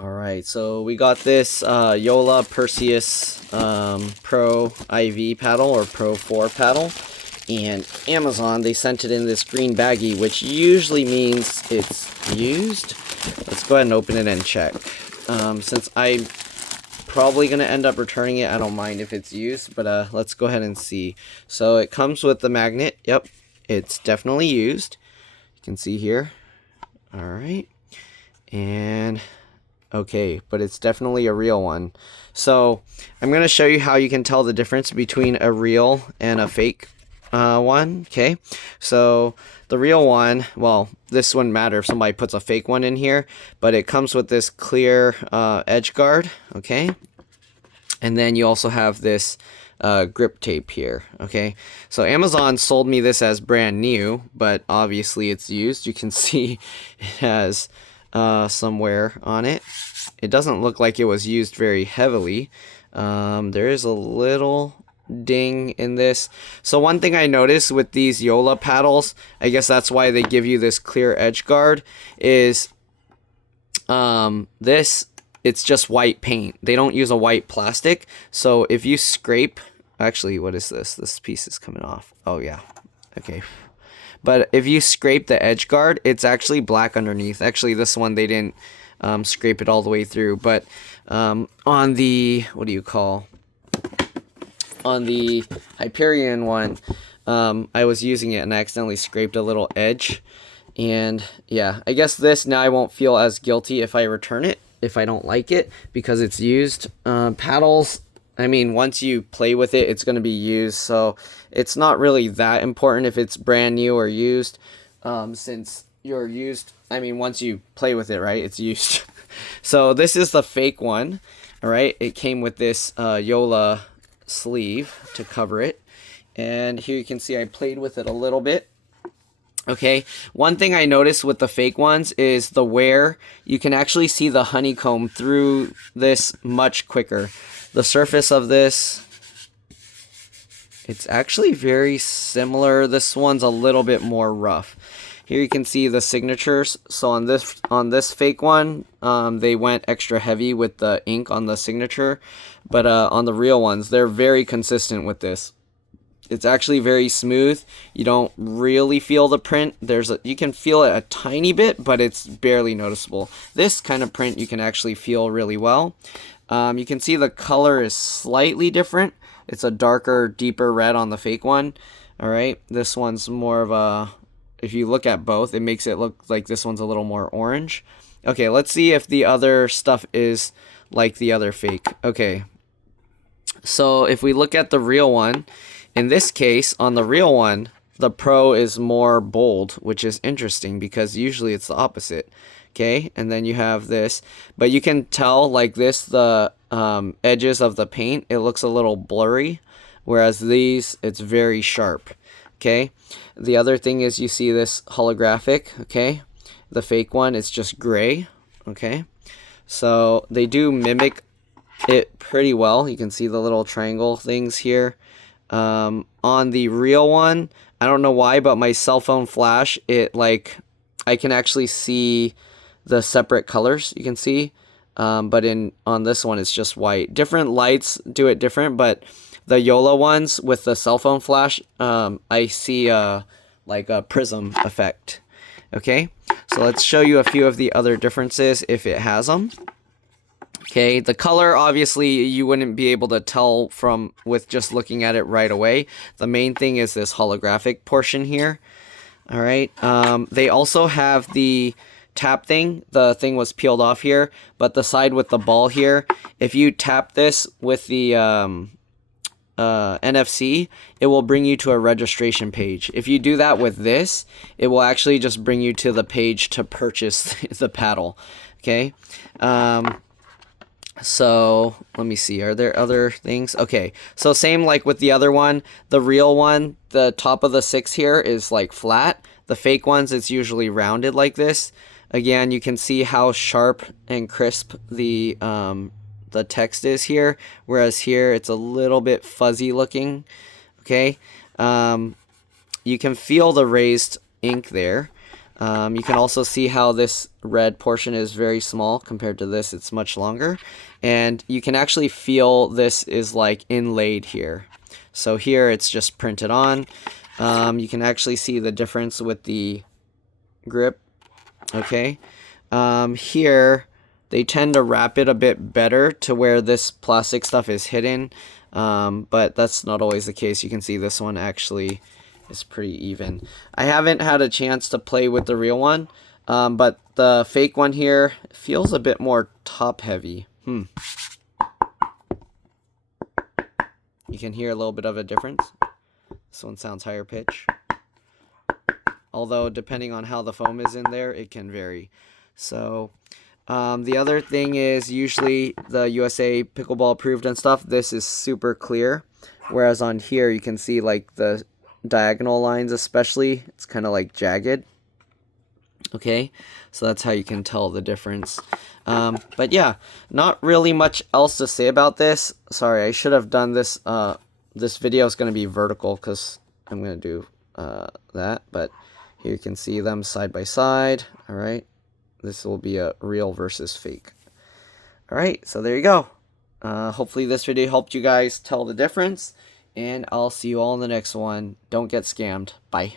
Alright, so we got this JOOLA Perseus Pro IV paddle, or Pro 4 paddle, and Amazon, they sent it in this green baggie, which usually means it's used. Let's go ahead and open it and check. Since I'm probably going to end up returning it, I don't mind if it's used, but let's go ahead and see. So it comes with the magnet. Yep, it's definitely used. You can see here. Alright, and okay, but it's definitely a real one. So I'm going to show you how you can tell the difference between a real and a fake one. Okay, so the real one, well, this wouldn't matter if somebody puts a fake one in here, but it comes with this clear edge guard. Okay, and then you also have this grip tape here. Okay, so Amazon sold me this as brand new, but obviously it's used. You can see it has some wear on it. It doesn't look like it was used very heavily. There is a little ding in this. So one thing I noticed with these JOOLA paddles, I guess that's why they give you this clear edge guard, is it's just white paint. They don't use a white plastic. So if you scrape, actually, what is this? This piece is coming off. Oh yeah, okay. But if you scrape the edge guard, it's actually black underneath. Actually, this one, they didn't scrape it all the way through. But on the, what do you call? On the Hyperion one, I was using it and I accidentally scraped a little edge. And yeah, I guess this, now I won't feel as guilty if I return it, if I don't like it, because it's used. Paddles, I mean, once you play with it, it's going to be used. So it's not really that important if it's brand new or used, since you're used. I mean, once you play with it, right, it's used. So this is the fake one. All right, it came with this JOOLA sleeve to cover it. And here you can see I played with it a little bit. Okay, one thing I noticed with the fake ones is the wear. You can actually see the honeycomb through this much quicker. The surface of this, it's actually very similar. This one's a little bit more rough. Here you can see the signatures. So on this fake one, they went extra heavy with the ink on the signature, but on the real ones, they're very consistent with this. It's actually very smooth. You don't really feel the print. You can feel it a tiny bit, but it's barely noticeable. This kind of print you can actually feel really well. You can see the color is slightly different. It's a darker, deeper red on the fake one. All right, this one's more of a, if you look at both, it makes it look like this one's a little more orange. Okay, let's see if the other stuff is like the other fake. Okay, so if we look at the real one, in this case, on the real one, the Pro is more bold, which is interesting because usually it's the opposite. Okay, and then you have this, but you can tell like this, the edges of the paint, it looks a little blurry, whereas these, it's very sharp. Okay, the other thing is you see this holographic. Okay, the fake one, it's just gray. Okay, so they do mimic it pretty well. You can see the little triangle things here. On the real one, I don't know why, but my cell phone flash, it like, I can actually see the separate colors, you can see, but on this one it's just white. Different lights do it different, but the JOOLA ones with the cell phone flash, I see like a prism effect. Okay, so let's show you a few of the other differences if it has them. Okay, the color, obviously, you wouldn't be able to tell from with just looking at it right away. The main thing is this holographic portion here. All right, they also have the tap thing. The thing was peeled off here, but the side with the ball here, if you tap this with the NFC, it will bring you to a registration page. If you do that with this, it will actually just bring you to the page to purchase the paddle. Okay, so let me see, are there other things? Okay, so same like with the other one, the real one, the top of the 6 here is like flat. The fake ones, it's usually rounded like this. Again, you can see how sharp and crisp the text is here, whereas here it's a little bit fuzzy looking. Okay, you can feel the raised ink there. You can also see how this red portion is very small compared to this. It's much longer, and you can actually feel this is like inlaid here. So here it's just printed on. You can actually see the difference with the grip. Okay, here they tend to wrap it a bit better to where this plastic stuff is hidden, but that's not always the case. You can see this one actually is pretty even. I haven't had a chance to play with the real one, but the fake one here feels a bit more top heavy. You can hear a little bit of a difference. This one sounds higher pitch, although depending on how the foam is in there, it can vary. So the other thing is, usually the USA Pickleball approved and stuff, this is super clear, whereas on here you can see like the diagonal lines, especially, it's kind of like jagged. Okay, so that's how you can tell the difference. But yeah, not really much else to say about this. Sorry, I should have done this. This video is going to be vertical because I'm going to do that, but here you can see them side by side. All right, this will be a real versus fake. All right, so there you go. Hopefully this video helped you guys tell the difference, and I'll see you all in the next one. Don't get scammed. Bye.